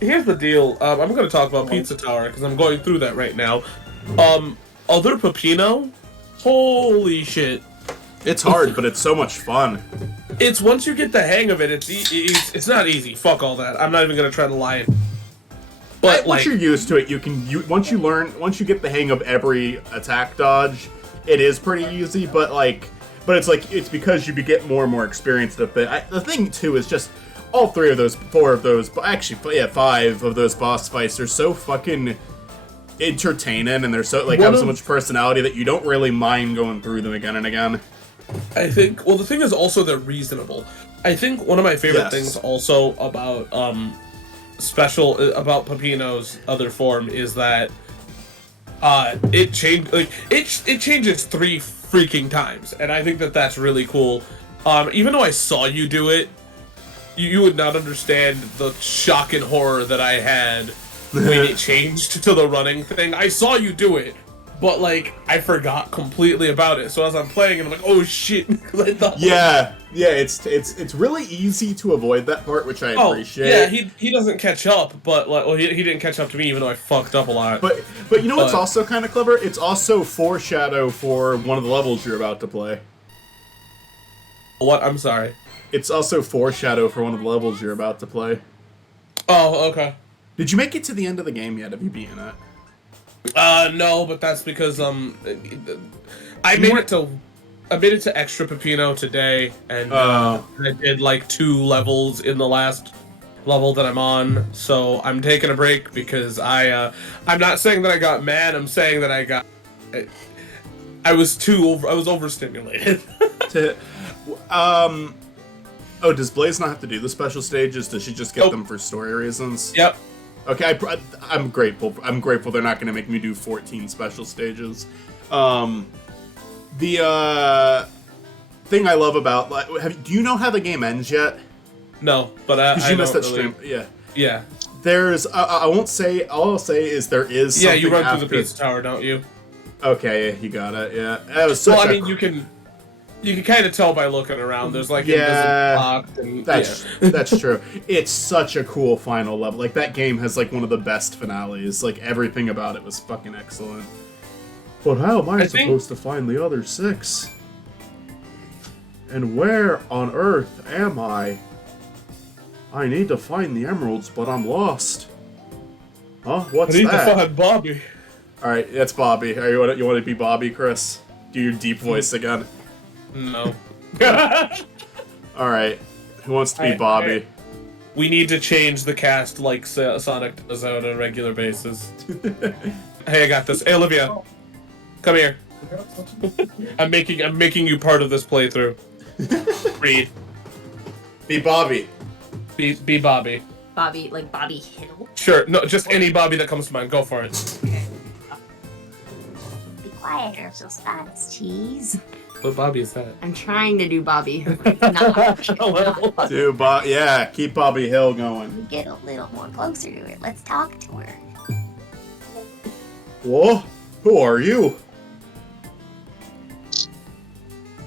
Here's the deal. I'm going to talk about Pizza Tower because I'm going through that right now. Other Pepino, holy shit. It's hard, but it's so much fun. It's once you get the hang of it, it's not easy. Fuck all that. I'm not even going to try to lie. But once you're used to it, once you get the hang of every attack dodge, it is pretty easy. But it's because you get more and more experienced at it. The thing too is just all four of those, five of those boss fights are so fucking entertaining, and they're so have so much personality that you don't really mind going through them again and again. I think. Well, the thing is also they're reasonable. I think one of my favorite things also about about Pepino's other form is that it changes 3 freaking times, and I think that that's really cool. Even though I saw you do it, you would not understand the shock and horror that I had when it changed to the running thing. I saw you do it, but I forgot completely about it. So as I'm playing, I'm like, oh shit! It's really easy to avoid that part, which I appreciate. Yeah, he doesn't catch up, but he didn't catch up to me, even though I fucked up a lot. But you know what's also kind of clever? It's also foreshadow for one of the levels you're about to play. What? I'm sorry. It's also foreshadow for one of the levels you're about to play. Oh, okay. Did you make it to the end of the game yet? Have you beaten it? No, but that's because I made it to extra Pepino today, and I did 2 levels in the last level that I'm on. So I'm taking a break because I'm not saying that I got mad. I'm saying that I was overstimulated. Does Blaze not have to do the special stages? Does she just get them for story reasons? Yep. Okay, I'm grateful. I'm grateful they're not going to make me do 14 special stages. The thing I love about do you know how the game ends yet? No, but I missed that really... stream. Yeah. There's I won't say. All I'll say is there is. Something you run through the Pizza Tower, don't you? Okay, you got it. Yeah, that was you can kind of tell by looking around. There's invisible block and that's true. It's such a cool final level. That game has one of the best finales. Everything about it was fucking excellent. But how am I supposed to find the other 6? And where on earth am I? I need to find the emeralds, but I'm lost. Huh? What's that? I need to find Bobby. All right, that's Bobby. You want to be Bobby, Chris? Do your deep voice again. No. Alright. Who wants to be Bobby? Right. We need to change the cast like Sonic does on a regular basis. Hey, I got this. Hey, Olivia. Come here. I'm making you part of this playthrough. Read. Be Bobby. Be Bobby. Bobby, like Bobby Hill? Sure. No, just any Bobby that comes to mind. Go for it. Okay. Be quiet or she'll start its cheese. What Bobby is that? I'm trying to do Bobby Hill. Not Dude, keep Bobby Hill going. Get a little more closer to her. Let's talk to her. Whoa, who are you?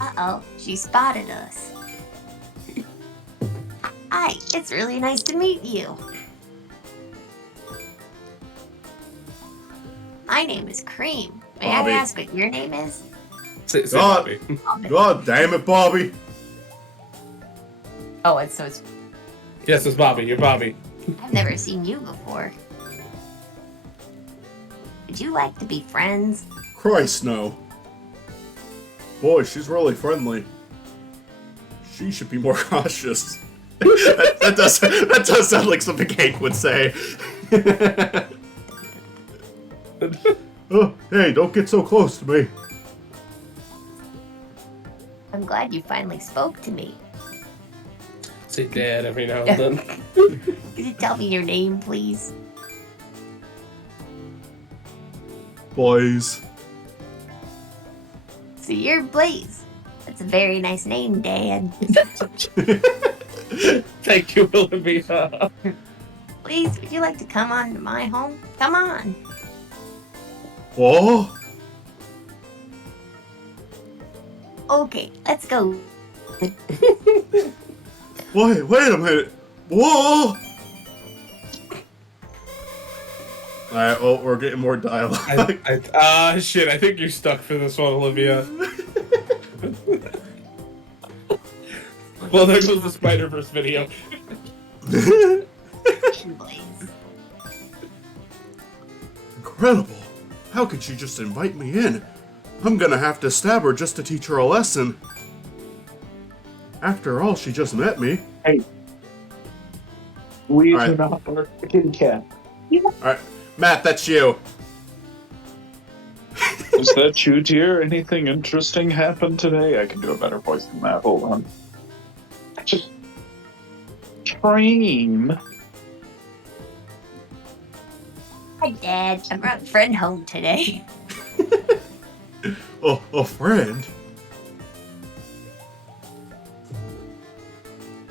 Uh-oh, she spotted us. Hi, it's really nice to meet you. My name is Cream. May Bobby. I ask what your name is? God damn it, Bobby. Oh, it's... Yes, it's Bobby. You're Bobby. I've never seen you before. Would you like to be friends? Christ, no. Boy, she's really friendly. She should be more cautious. that does sound like something Hank would say. Oh, hey, don't get so close to me. I'm glad you finally spoke to me. Say Dad every now and then. Could you tell me your name, please? Blaze. So you're Blaze. That's a very nice name, Dad. Thank you, Olivia. Please, would you like to come on to my home? Come on. Whoa. Okay, let's go. Wait a minute. Whoa. Alright, well, we're getting more dialogue. Shit, I think you're stuck for this one, Olivia. Well, there goes the Spider-Verse video. Blaze. Incredible. How could she just invite me in? I'm gonna have to stab her just to teach her a lesson. After all, she just met me. Hey. We Alright. do not work the kitty cat. Alright, Matt, that's you. Is that you, dear? Anything interesting happened today? I can do a better voice than that. Hold on. Train. Hi, Dad. I brought a friend home today. Oh, a friend?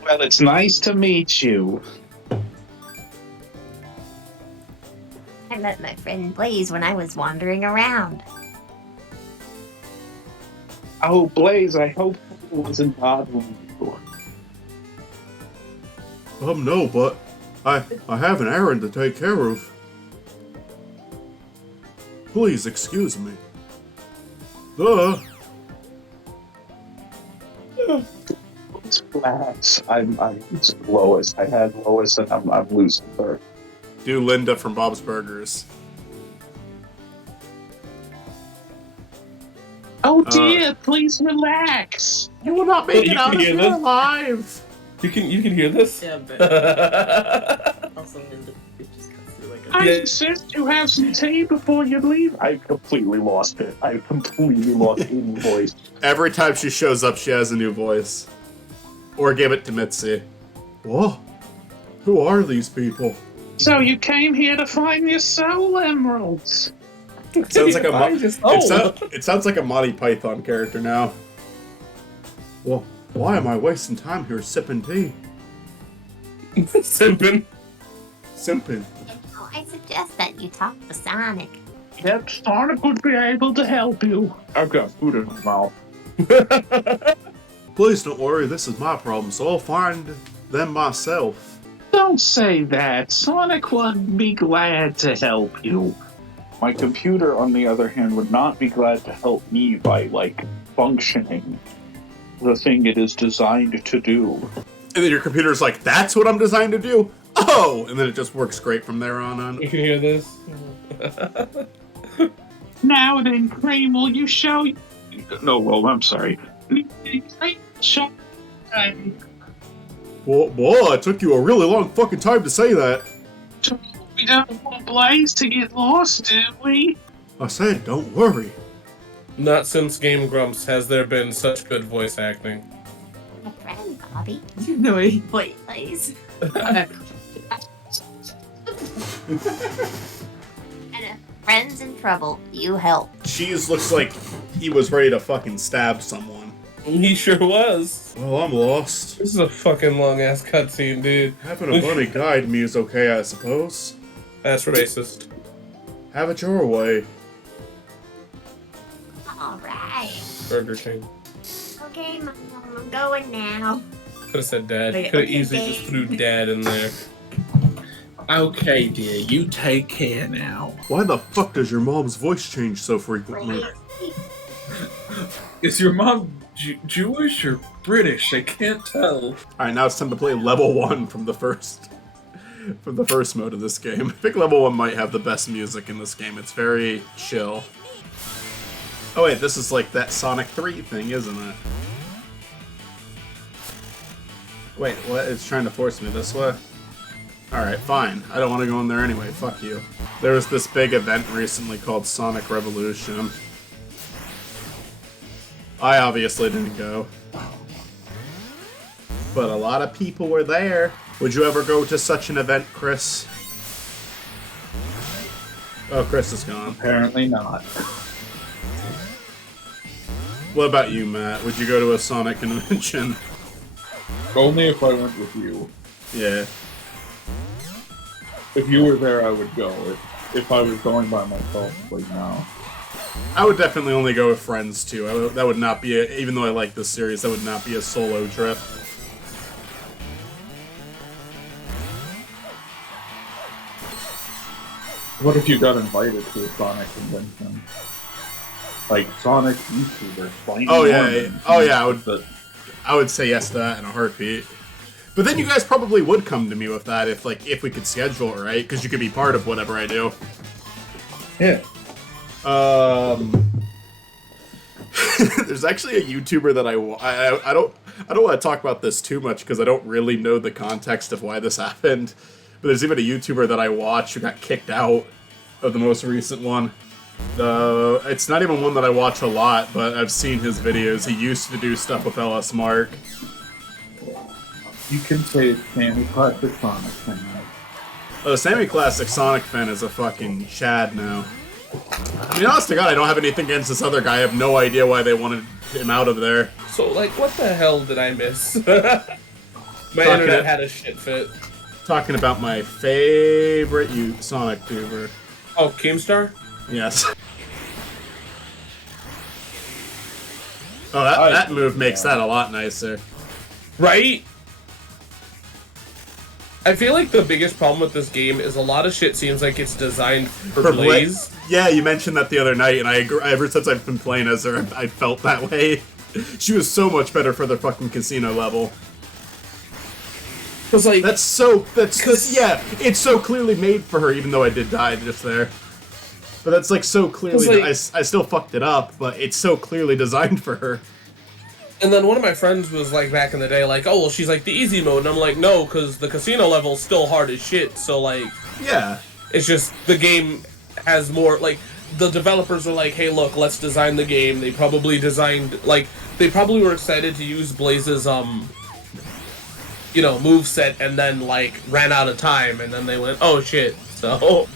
Well, it's nice to meet you. I met my friend Blaze when I was wandering around. Oh, Blaze, I hope it wasn't bothering you. No, but I have an errand to take care of. Please excuse me. It's Glass. I'm Lois. I had Lois and I'm losing her. Do Linda from Bob's Burgers. Oh dear, please relax. You will not make You it out can of hear here this? alive. You can hear this? Yeah, but also it just cuts through like a. I insist you have some tea before you leave. I completely lost it. I completely lost any voice. Every time she shows up, she has a new voice. Or give it to Mitzi. Whoa. Who are these people? So you came here to find your soul emeralds. It sounds like Oh. it sounds like a Monty Python character now. Well, why am I wasting time here sipping tea? Simpin. Simping. Oh, I suggest that you talk to Sonic. Yep, Sonic would be able to help you. I've got food in my mouth. Please don't worry, this is my problem, so I'll find them myself. Don't say that. Sonic would be glad to help you. My computer, on the other hand, would not be glad to help me by, like, functioning the thing it is designed to do. And then your computer's like, that's what I'm designed to do? Oh! And then it just works great from there on. You can hear this? Now then, Cream, will you show... No, well, I'm sorry. Show... Boy, it took you a really long fucking time to say that. We don't want Blaze to get lost, do we? I said, don't worry. Not since Game Grumps has there been such good voice acting. My friend Bobby. No way. Wait, please. And friends in trouble, you help. Cheese looks like he was ready to fucking stab someone. He sure was. Well, I'm lost. This is a fucking long ass cutscene, dude. Having a bunny guide me is okay, I suppose. That's racist. Have it your way. Alright. Burger King. Okay, Mom, I'm going now. Could have said dad. Okay, Could have okay, easily babe. just threw dad in there. Okay, dear, you take care now. Why the fuck does your mom's voice change so frequently? Is your mom Jewish or British? I can't tell. Alright, now it's time to play level 1 from the first mode of this game. I think level 1 might have the best music in this game. It's very chill. Oh wait, this is like that Sonic 3 thing, isn't it? Wait, what? It's trying to force me this way? Alright, fine. I don't want to go in there anyway. Fuck you. There was this big event recently called Sonic Revolution. I obviously didn't go. But a lot of people were there. Would you ever go to such an event, Chris? Oh, Chris is gone. Apparently not. What about you, Matt? Would you go to a Sonic convention? Only if I went with you. Yeah. If you were there, I would go. If I was going by myself, like, no. I would definitely only go with friends, too. That would not be even though I like this series, that would not be a solo trip. What if you got invited to a Sonic convention? Like Sonic YouTubers fighting. Oh yeah. But I would say yes to that in a heartbeat. But then you guys probably would come to me with that if we could schedule it, right? Because you could be part of whatever I do. yeah. There's actually a YouTuber that I don't want to talk about this too much because I don't really know the context of why this happened. But there's even a YouTuber that I watch who got kicked out of the most recent one. It's not even one that I watch a lot, but I've seen his videos. He used to do stuff with LS Mark. You can say it's Sammy Classic Sonic fan. Oh, Sammy Classic Sonic fan is a fucking Chad now. I mean, honest to God, I don't have anything against this other guy. I have no idea why they wanted him out of there. So, like, what the hell did I miss? My internet had a shit fit. Talking about my favorite Sonic tuber. Oh, Keemstar? Yes. Oh, that move makes that a lot nicer. Right? I feel like the biggest problem with this game is a lot of shit seems like it's designed for Blaze. Yeah, you mentioned that the other night, and I agree. Ever since I've been playing as her, I felt that way. She was so much better for the fucking casino level. Cause like yeah, it's so clearly made for her. Even though I did die just there, but that's like so clearly. Like, I still fucked it up, but it's so clearly designed for her. And then one of my friends was like back in the day, like, oh well, she's like the easy mode, and I'm like, no, because the casino level's still hard as shit. So like, yeah, it's just the game has more like. The developers were like, hey, look, let's design the game. They probably designed, like, they probably were excited to use Blaze's, moveset and then, like, ran out of time, and then they went, oh, shit. So,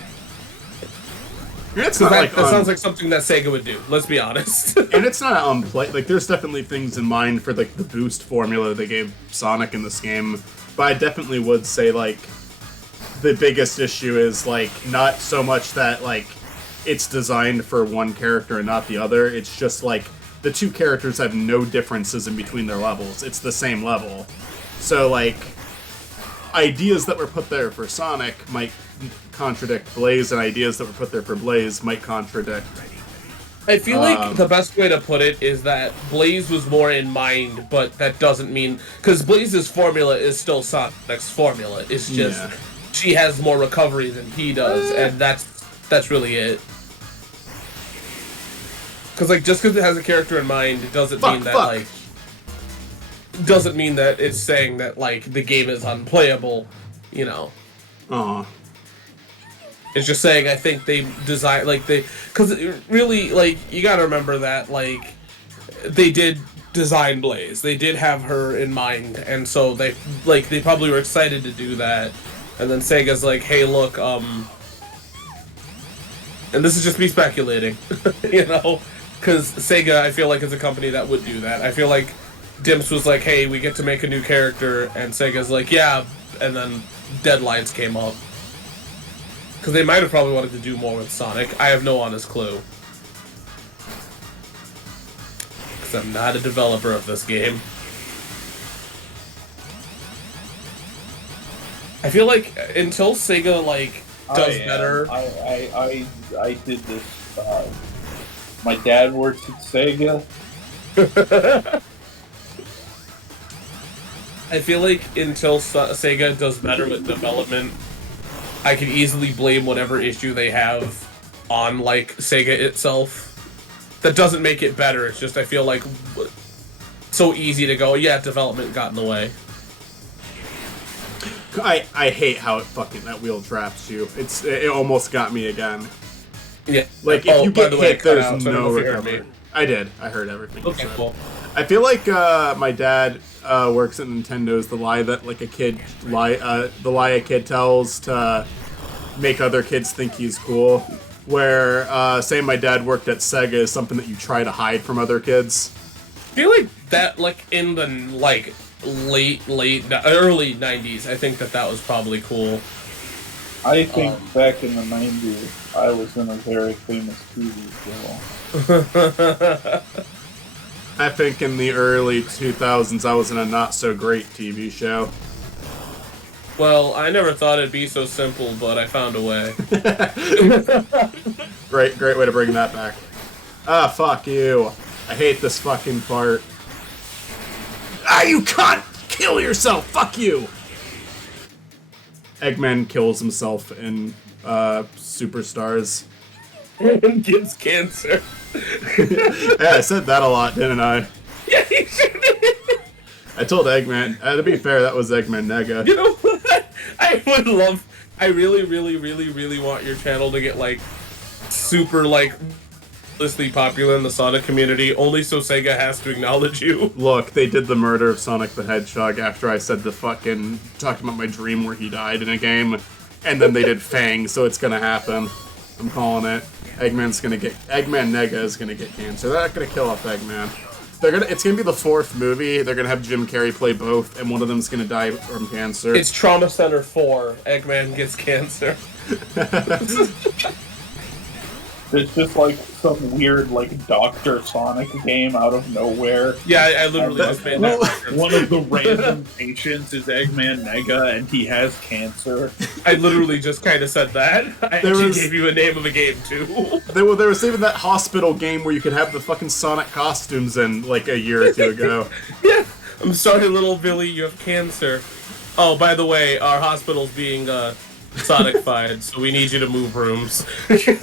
it's not that sounds like something that Sega would do, let's be honest. And it's not like, there's definitely things in mind for, like, the boost formula they gave Sonic in this game, but I definitely would say, like, the biggest issue is, like, not so much that, like, it's designed for one character and not the other. It's just like the two characters have no differences in between their levels. It's the same level. So like ideas that were put there for Sonic might contradict Blaze, and ideas that were put there for Blaze might contradict. I feel like the best way to put it is that Blaze was more in mind, but that doesn't mean because Blaze's formula is still Sonic's formula. It's just she has more recovery than he does, and that's really it. Because, like, just because it has a character in mind, it doesn't mean that it's saying that, like, the game is unplayable, you know. It's just saying, I think they design, like, because really, like, you gotta remember that, like, they did design Blaze. They did have her in mind, and so they probably were excited to do that. And then Sega's like, hey, look, and this is just me speculating, you know? Because Sega, I feel like, is a company that would do that. I feel like Dimps was like, hey, we get to make a new character, and Sega's like, yeah, and then deadlines came up. Because they might have probably wanted to do more with Sonic. I have no honest clue. Because I'm not a developer of this game. I feel like until Sega, like, does better... I did this... my dad works at Sega. I feel like until Sega does better with development, I could easily blame whatever issue they have on, like, Sega itself. That doesn't make it better, it's just I feel like so easy to go, yeah, development got in the way. I hate how that wheel traps you. It almost got me again. Yeah. Like, if you get hit, there's no recovery. I did. I heard everything. Okay, cool. I feel like my dad works at Nintendo's the lie that like a kid tells to make other kids think he's cool. Where say my dad worked at Sega is something that you try to hide from other kids. I feel like that, like in the like early 90s, I think that was probably cool. I think back in the 90s, I was in a very famous TV show. I think in the early 2000s, I was in a not-so-great TV show. Well, I never thought it'd be so simple, but I found a way. Great way to bring that back. Ah, fuck you. I hate this fucking part. Ah, you cunt! Kill yourself! Fuck you! Eggman kills himself in Superstars. And gets cancer. Yeah, I said that a lot, didn't I? Yeah, you sure did. I told Eggman. To be fair, that was Eggman Nega. You know what? I would love. I really, really, really, really want your channel to get like super like ridiculously popular in the Sonic community, only so Sega has to acknowledge you. Look, they did the murder of Sonic the Hedgehog after I said talked about my dream where he died in a game, and then they did Fang, so it's gonna happen. I'm calling it. Eggman Nega is gonna get cancer. They're not gonna kill off Eggman. It's gonna be the 4th movie. They're gonna have Jim Carrey play both, and one of them's gonna die from cancer. It's Trauma Center 4. Eggman gets cancer. It's just like some weird like Dr. Sonic game out of nowhere. Yeah, I literally just made that reference. One of the random patients is Eggman Nega, and he has cancer. I literally just kind of said that. I actually gave you a name of a game too. They were saving that hospital game where you could have the fucking Sonic costumes in like a year or two ago. Yeah. I'm sorry, little Billy, you have cancer. Oh, by the way, our hospital's being Sonicfied, so we need you to move rooms. Like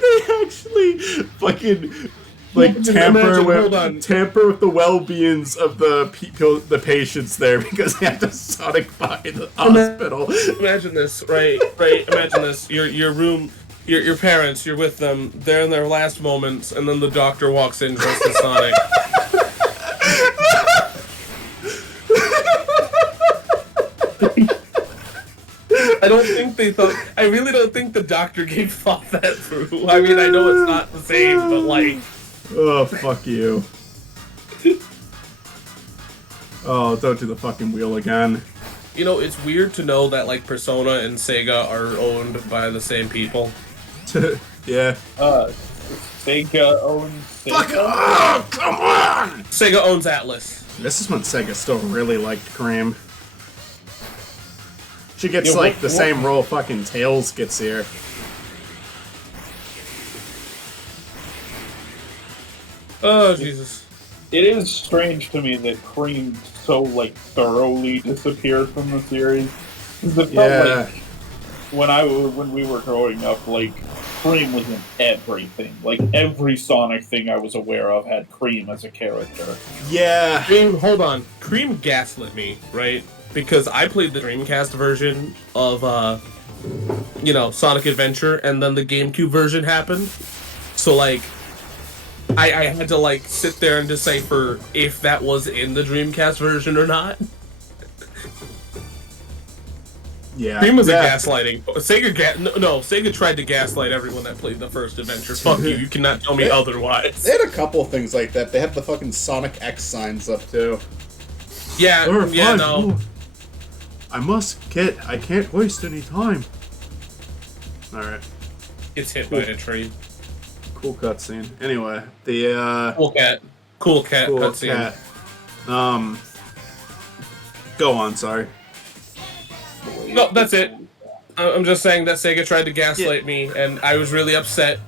they actually fucking like tamper with the well-beings of the patients there because they have to Sonicfy the hospital. Imagine this, right? Imagine this. Your room, your parents, you're with them. They're in their last moments, and then the doctor walks in dressed as Sonic. I really don't think the doctor thought that through. I mean, I know it's not the same, but like... Oh, fuck you. Oh, don't do the fucking wheel again. You know, it's weird to know that, like, Persona and Sega are owned by the same people. Yeah. Sega owns Sega? Fuck! Oh, come on! Sega owns Atlas. This is when Sega still really liked Cream. She gets, Yeah, like, the same role fucking Tails gets here. Oh, Jesus. It is strange to me that Cream so, like, thoroughly disappeared from the series. 'Cause it felt like when we were growing up, like, Cream was in everything. Like, every Sonic thing I was aware of had Cream as a character. Yeah. Hold on. Cream gaslit me, right? Because I played the Dreamcast version of, Sonic Adventure, and then the GameCube version happened. So, like, I had to, like, sit there and decipher if that was in the Dreamcast version or not. Yeah. Cream was a gaslighting. Sega tried to gaslight everyone that played the first Adventure. Fuck you, you cannot tell me otherwise. They had a couple things like that. They had the fucking Sonic X signs up, too. Yeah, no. Ooh. I can't waste any time. Alright. Gets hit by a tree. Cool cutscene. Anyway, the, Cool cat cutscene. Go on, sorry. No, that's it. I'm just saying that Sega tried to gaslight me, and I was really upset.